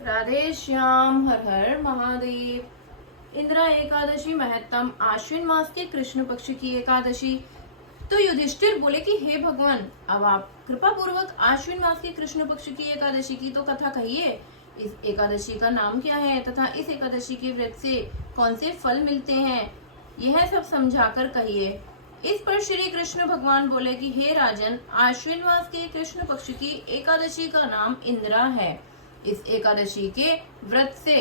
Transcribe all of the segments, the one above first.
राधे श्याम, हर हर महादेव। इंदिरा एकादशी महत्तम, आश्विन मास के कृष्ण पक्ष की एकादशी। तो युधिष्ठिर बोले कि हे भगवान, अब आप कृपा पूर्वक आश्विन मास के कृष्ण पक्ष की एकादशी की तो कथा कहिए। इस एकादशी का नाम क्या है तथा इस एकादशी के व्रत से कौन से फल मिलते हैं, यह सब समझाकर कहिए। इस पर श्री कृष्ण भगवान बोले कि हे राजन, आश्विन मास के कृष्ण पक्ष की एकादशी का नाम इंदिरा है। इस एकादशी के व्रत से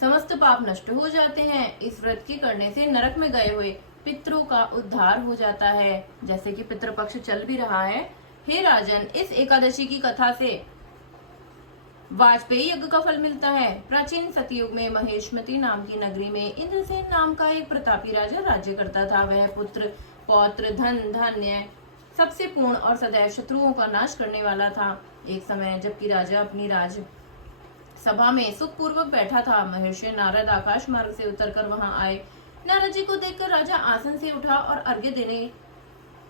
समस्त पाप नष्ट हो जाते हैं। इस व्रत के करने से नरक में गए हुए पितरों का उद्धार हो जाता है। जैसे कि पितृपक्ष चल भी रहा है। हे राजन, इस एकादशी की कथा से वाजपेयी यज्ञ का फल मिलता है। प्राचीन सतयुग में महेशमती नाम की नगरी में इंद्रसेन नाम का एक प्रतापी राजा राज्य करता था। वह पुत्र, पौत्र, धन, धान्य सबसे पूर्ण और सदैव शत्रुओं का नाश करने वाला था। एक समय जबकि राजा अपनी राज सभा में सुखपूर्वक बैठा था, महर्षि नारद आकाश मार्ग से उतरकर वहां आए। नारद जी को देखकर राजा आसन से उठा और अर्घ्य देने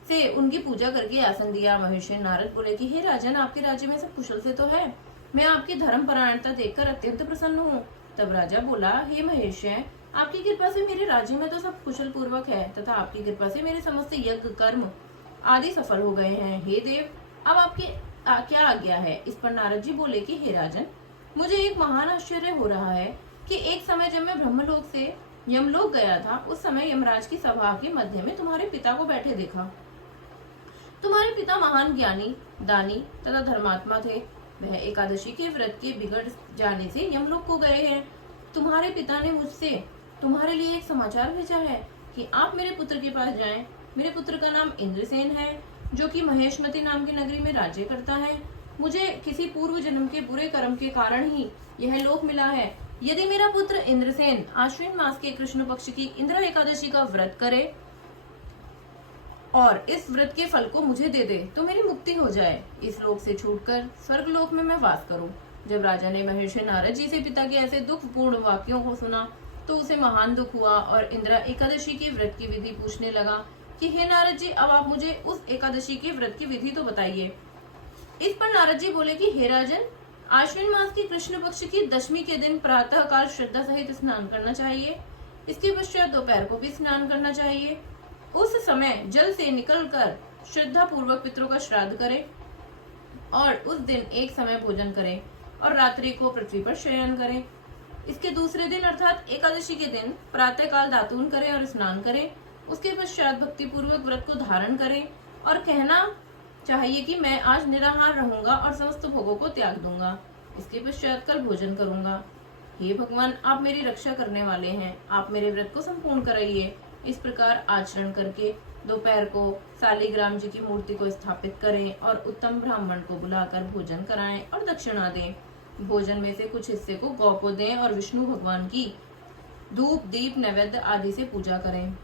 से उनकी पूजा करके आसन दिया। महर्षि नारद बोले कि हे राजन, आपके राज्य में सब कुशल से तो है। मैं आपकी धर्म परायणता देखकर अत्यंत प्रसन्न हूँ। तब राजा बोला, हे महर्षि, आपकी कृपा से मेरे राज्य में तो सब कुशल पूर्वक है तथा आपकी कृपा से मेरे समस्त यज्ञ कर्म आदि सफल हो गए हैं। हे देव, अब आपकी क्या आज्ञा है। इस पर नारद जी बोले कि हे राजन, मुझे एक महान आश्चर्य हो रहा है कि एक समय जब मैं ब्रह्मलोक से यमलोक गया था, उस समय यमराज की सभा के मध्य में तुम्हारे पिता को बैठे देखा। तुम्हारे पिता महान ज्ञानी, दानी तथा धर्मात्मा थे। वह एकादशी के व्रत के बिगड़ जाने से यमलोक को गए हैं। तुम्हारे पिता ने मुझसे तुम्हारे लिए एक समाचार भेजा है कि आप मेरे पुत्र के पास जाएं। मेरे पुत्र का नाम इंद्रसेन है, जो कि महेशमती नाम की नगरी में राज्य करता है। मुझे किसी पूर्व जन्म के बुरे कर्म के कारण ही यह लोक मिला है। यदि मेरा पुत्र इंद्रसेन आश्विन मास के कृष्ण पक्ष की इंदिरा एकादशी का व्रत करे और इस व्रत के फल को मुझे दे दे तो मेरी मुक्ति हो जाए। इस लोक से छूटकर स्वर्ग लोक में मैं वास करूं। जब राजा ने महर्षि नारद जी से पिता के ऐसे दुखपूर्ण वाक्यों को सुना तो उसे महान दुख हुआ और इंदिरा एकादशी के व्रत की विधि पूछने लगा कि हे नारद जी, अब आप मुझे उस एकादशी के व्रत की विधि तो बताइए। इस पर नारद जी बोले कि हे राजन, आश्विन मास की कृष्ण पक्ष की दशमी के दिन प्रातः काल श्रद्धा सहित स्नान करना चाहिए। इसके पश्चात दोपहर को भी स्नान करना चाहिए। उस समय जल से निकलकर श्रद्धा पूर्वक पितरों का श्राद्ध करें और उस दिन एक समय भोजन करें और रात्रि को पृथ्वी पर शयन करें। इसके दूसरे दिन अर्थात एकादशी के दिन प्रातः काल दातून करें और स्नान करें। उसके पश्चात भक्ति पूर्वक व्रत को धारण करें और कहना चाहिए कि मैं आज निराहार रहूंगा और समस्त भोगों को त्याग दूंगा। इसके पश्चात कल भोजन करूंगा। हे भगवान, आप मेरी रक्षा करने वाले हैं, आप मेरे व्रत को संपूर्ण कराइए। इस प्रकार आचरण करके दोपहर को शालिग्राम जी की मूर्ति को स्थापित करें और उत्तम ब्राह्मण को बुलाकर भोजन कराएं और दक्षिणा दें। भोजन में से कुछ हिस्से को गौ को दें और विष्णु भगवान की धूप, दीप, नैवेद्य आदि से पूजा करें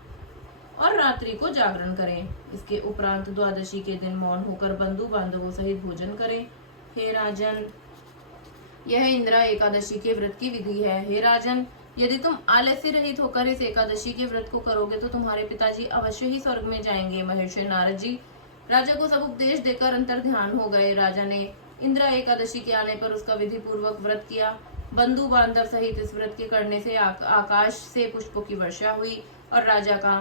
और रात्रि को जागरण करें। इसके उपरांत द्वादशी के दिन मौन होकर बंधु बांधवों सहित भोजन करें। हे राजन, यह इंदिरा एकादशी के व्रत की विधि है। हे राजन, यदि तुम आलस्य रहित होकर इस एकादशी के व्रत को करोगे तो तुम्हारे पिताजी अवश्य ही स्वर्ग में जाएंगे। महर्षि नारद जी राजा को सब उपदेश देकर अंतर ध्यान हो गए। राजा ने इंदिरा एकादशी के आने पर उसका विधि पूर्वक व्रत किया। बंधु बांधव सहित इस व्रत के करने से आकाश से पुष्पों की वर्षा हुई और राजा का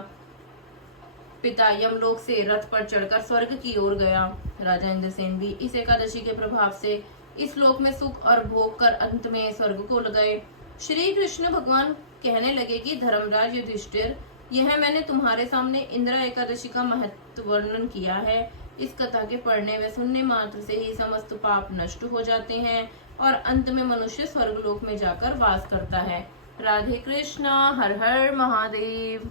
पिता यमलोक से रथ पर चढ़कर स्वर्ग की ओर गया। राजा इंद्रसेन भी इस एकादशी के प्रभाव से इस लोक में सुख और भोग कर अंत में स्वर्ग को गए। श्री कृष्ण भगवान कहने लगे कि धर्मराज युधिष्ठिर, यह मैंने तुम्हारे सामने इंदिरा एकादशी का महत्व वर्णन किया है। इस कथा के पढ़ने व सुनने मात्र से ही समस्त पाप नष्ट हो जाते हैं और अंत में मनुष्य स्वर्ग लोक में जाकर वास करता है। राधे कृष्णा, हर हर महादेव।